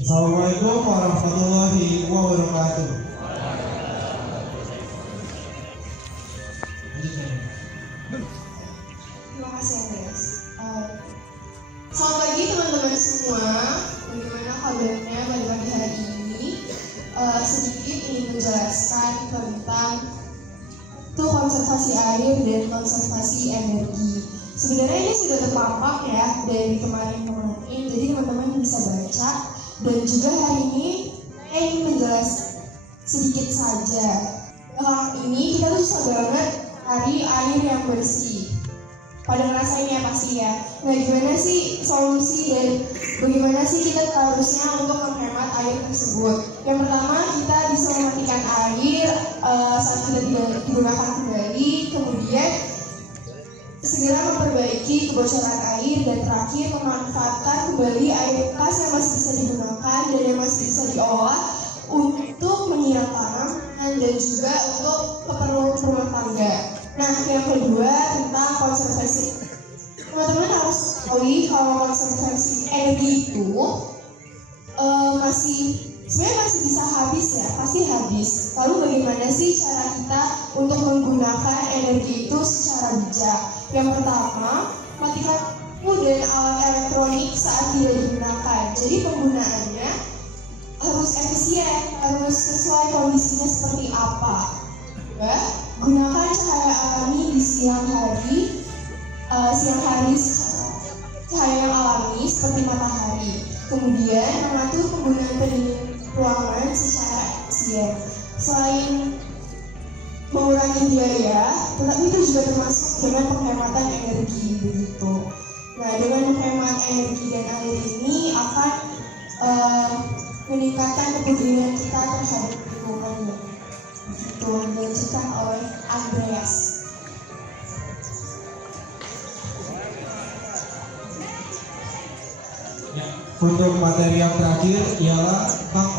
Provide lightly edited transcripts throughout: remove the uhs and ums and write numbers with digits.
Assalamualaikum warahmatullahi wabarakatuh. Terima kasih Andreas. Selamat pagi teman-teman semua. Bagaimana kabarnya pada pagi hari ini? Sedikit ingin menjelaskan tentang konservasi air dan konservasi energi. Sebenarnya ini sudah terpampang ya dari kemarin-kemarin, jadi teman-teman bisa baca. Dan juga hari ini saya ingin menjelaskan sedikit saja. Belakangan ini kita tuh susah banget cari air yang bersih. Pada ngerasain ya pasti ya. Nah, gimana sih solusi dan bagaimana sih kita harusnya untuk menghemat air tersebut? Yang pertama, kita bisa mematikan air saat kita tidak digunakan kembali. Kemudian segera memperbaiki kebocoran air, dan terakhir memanfaatkan kembali air bekas yang masih bisa digunakan dan yang masih bisa diolah untuk menyiram tanaman dan juga untuk keperluan rumah tangga. Nah, yang kedua tentang konservasi. Teman-teman harus ketahui kalau konservasi energi itu sebenarnya masih bisa habis ya, pasti habis. Lalu bagaimana sih cara kita untuk menggunakan energi itu secara bijak? Yang pertama, matikan lampu dan alat elektronik saat tidak digunakan. Jadi penggunaannya harus efisien, harus sesuai kondisinya seperti apa. Kedua, gunakan cahaya alami di siang hari, cahaya yang alami seperti matahari. Kemudian mengatur penggunaan pendingin ruangan secara efisien. Selain mengurangi biaya, tetapi itu juga termasuk dengan penghematan energi begitu. Nah, dengan menghemat energi dan air ini akan meningkatkan kepedulian kita terhadap lingkungan. Itu dilanjutkan oleh Andreas. Untuk materi yang terakhir ialah tentang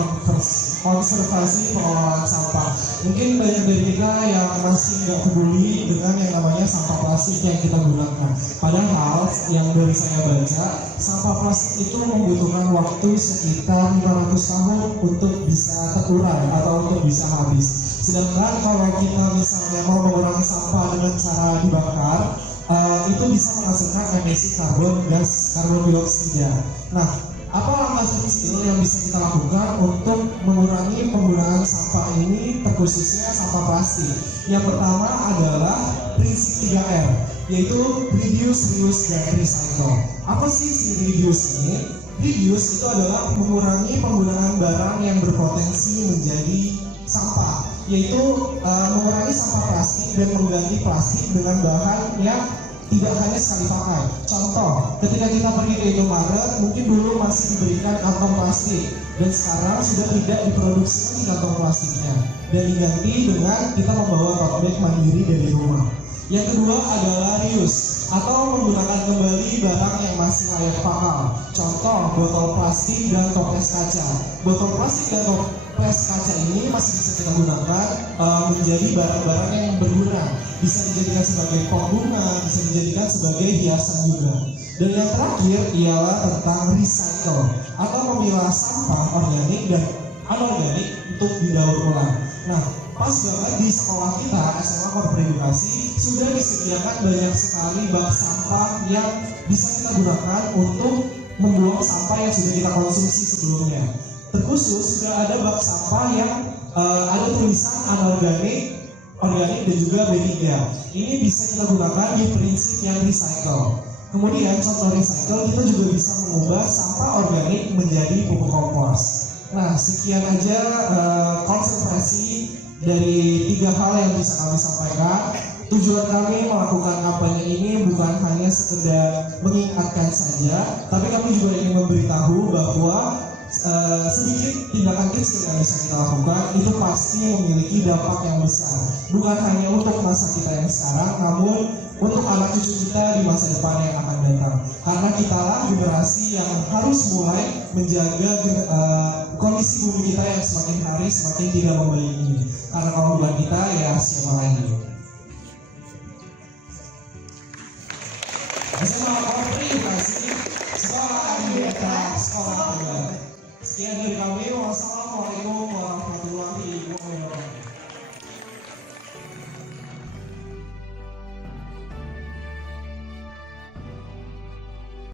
konservasi pengelolaan sampah. Mungkin banyak dari kita yang masih nggak peduli dengan yang namanya sampah plastik yang kita gunakan. Padahal yang dari saya baca, sampah plastik itu membutuhkan waktu sekitar 500 tahun untuk bisa terurai atau untuk bisa habis. Sedangkan kalau kita misalnya mau mengurangi sampah dengan cara dibakar, itu bisa menghasilkan emisi karbon dioksida. Nah, apa langkah kecil yang bisa kita lakukan untuk mengurangi penggunaan sampah ini, terkhususnya sampah plastik? Yang pertama adalah prinsip 3R, yaitu reduce, reuse, dan recycle. Apa sih si reduce ini? Reduce itu adalah mengurangi penggunaan barang yang berpotensi menjadi sampah, yaitu mengurangi sampah plastik dan mengganti plastik dengan bahan yang tidak hanya sekali pakai. Contoh, ketika kita pergi ke Indomaret, mungkin dulu masih diberikan kantong plastik, dan sekarang sudah tidak diproduksi lagi kantong plastiknya, dan diganti dengan kita membawa tote bag mandiri dari rumah. Yang kedua adalah reuse, atau menggunakan kembali barang yang masih layak pakai. Contoh, botol plastik dan toples kaca. Botol plastik dan toples kaca ini masih bisa kita gunakan menjadi barang-barang yang berguna. Bisa dijadikan sebagai pot bunga, bisa dijadikan sebagai hiasan juga. Dan yang terakhir ialah tentang recycle, atau memilah sampah organik dan anorganik untuk didaur ulang. Nah, pas banget di sekolah kita, SMA Korporat Edukasi, sudah disediakan banyak sekali bak sampah yang bisa kita gunakan untuk membuang sampah yang sudah kita konsumsi sebelumnya. Terkhusus sudah ada bak sampah yang ada tulisan anorganik, organik, dan juga B3. Ini bisa kita gunakan di prinsip yang recycle. Kemudian contoh recycle, kita juga bisa mengubah sampah organik menjadi pupuk kompos. Nah, sekian aja konservasi dari 3 hal yang bisa kami sampaikan. Tujuan kami melakukan kampanye ini bukan hanya sekedar mengingatkan saja, tapi kami juga ingin memberitahu bahwa sedikit tindakan kecil yang bisa kita lakukan itu pasti memiliki dampak yang besar, bukan hanya untuk masa kita yang sekarang, namun untuk anak cucu kita di masa depan yang akan datang. Karena kitalah generasi yang harus mulai menjaga kondisi bumi kita yang semakin hari semakin tidak membaik ini. Karena kalau bukan kita, ya siapa lagi? SMA Korporat Edukasi, Sekolah Adiwiyata, Sekolah Tunggal. Sekian dari kami.